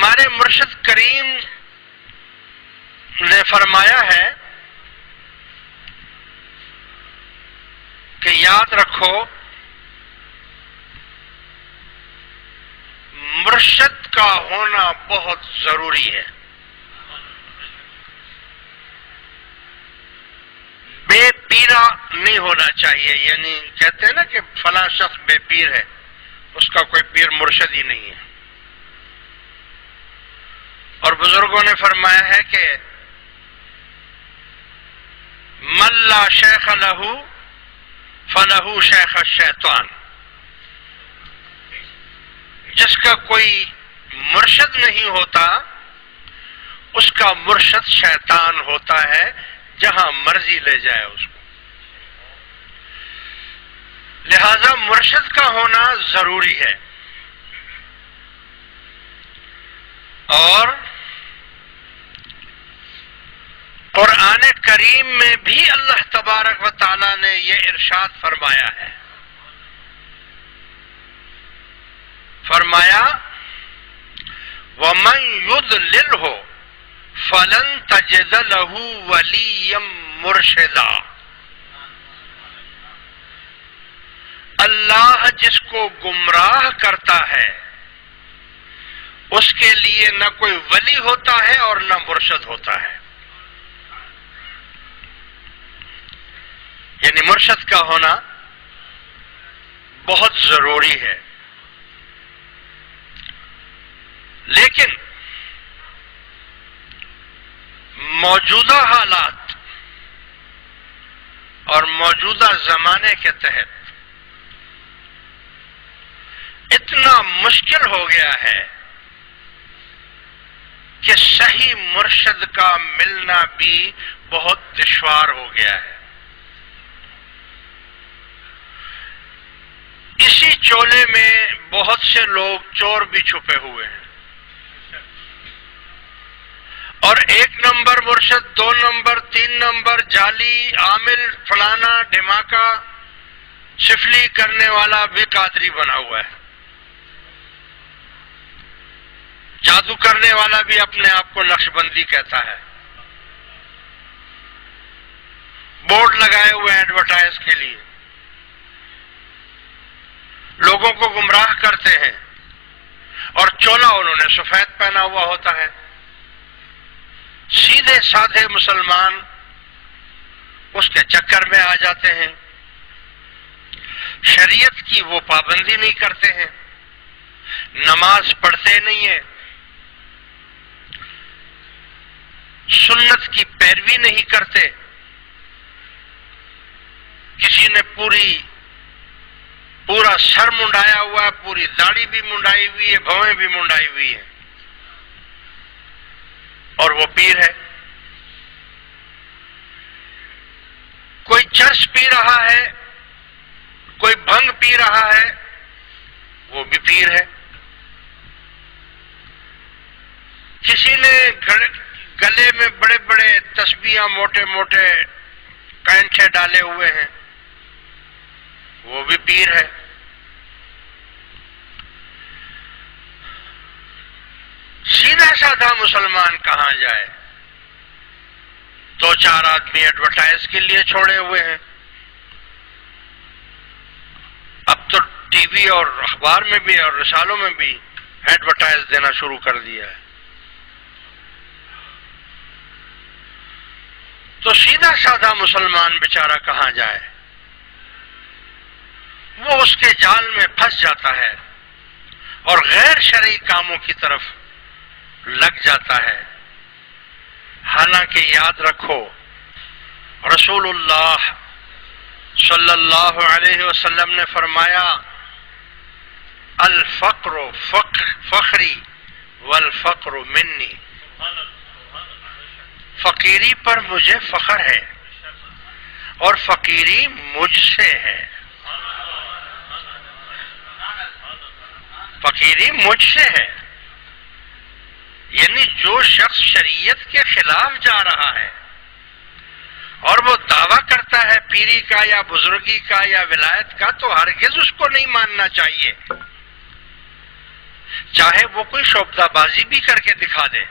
ہمارے مرشد کریم نے فرمایا ہے کہ یاد رکھو مرشد کا ہونا بہت ضروری ہے. بے پیرا نہیں ہونا چاہیے. یعنی کہتے ہیں نا کہ فلاں شخص بے پیر ہے، اس کا کوئی پیر مرشد ہی نہیں ہے. اور بزرگوں نے فرمایا ہے کہ من لا شیخ لہ فلہ شیخ الشیطان. جس کا کوئی مرشد نہیں ہوتا اس کا مرشد شیطان ہوتا ہے، جہاں مرضی لے جائے اس کو. لہذا مرشد کا ہونا ضروری ہے. اور قرآن کریم میں بھی اللہ تبارک و تعالی نے یہ ارشاد فرمایا ہے. فرمایا وَمَن يُضْلِلْهُ فَلَن تَجِدَ لَهُ وَلِيًّا مُرْشِدًا. اللہ جس کو گمراہ کرتا ہے اس کے لیے نہ کوئی ولی ہوتا ہے اور نہ مرشد ہوتا ہے. یعنی مرشد کا ہونا بہت ضروری ہے. لیکن موجودہ حالات اور موجودہ زمانے کے تحت اتنا مشکل ہو گیا ہے کہ صحیح مرشد کا ملنا بھی بہت دشوار ہو گیا ہے. اسی چولے میں بہت سے لوگ چور بھی چھپے ہوئے ہیں، اور 1 نمبر مرشد، 2 نمبر، 3 نمبر، جعلی، عامل، فلانا، ڈھماکہ، سفلی کرنے والا بھی قادری بنا ہوا ہے. جادو کرنے والا بھی اپنے آپ کو نقش بندی کہتا ہے. بورڈ لگائے ہوئے ایڈورٹائز کے لیے لوگوں کو گمراہ کرتے ہیں، اور چولا انہوں نے سفید پہنا ہوا ہوتا ہے. سیدھے سادھے مسلمان اس کے چکر میں آ جاتے ہیں. شریعت کی وہ پابندی نہیں کرتے ہیں، نماز پڑھتے نہیں ہیں، سنت کی پیروی نہیں کرتے. کسی نے پورا سر منڈایا ہوا ہے، پوری داڑھی بھی منڈائی ہوئی ہے، بھویں بھی منڈائی ہوئی ہے، اور وہ پیر ہے. کوئی چرس پی رہا ہے، کوئی بھنگ پی رہا ہے، وہ بھی پیر ہے. کسی نے گلے میں بڑے بڑے تسبیحاں موٹے موٹے کینٹھے ڈالے ہوئے ہیں، وہ بھی پیر ہے. سیدھا سادھا مسلمان کہاں جائے؟ 2-4 آدمی ایڈورٹائز کے لیے چھوڑے ہوئے ہیں. اب تو ٹی وی اور اخبار میں بھی اور رسالوں میں بھی ایڈورٹائز دینا شروع کر دیا ہے. تو سیدھا سادھا مسلمان بیچارہ کہاں جائے؟ وہ اس کے جال میں پھنس جاتا ہے اور غیر شرعی کاموں کی طرف لگ جاتا ہے. حالانکہ یاد رکھو رسول اللہ صلی اللہ علیہ وسلم نے فرمایا الفقر فخری والفقر منی. فقیری پر مجھے فخر ہے اور فقیری مجھ سے ہے. فقیری مجھ سے ہے. یعنی جو شخص شریعت کے خلاف جا رہا ہے اور وہ دعویٰ کرتا ہے پیری کا یا بزرگی کا یا ولایت کا، تو ہرگز اس کو نہیں ماننا چاہیے. چاہے وہ کوئی شعبدہ بازی بھی کر کے دکھا دے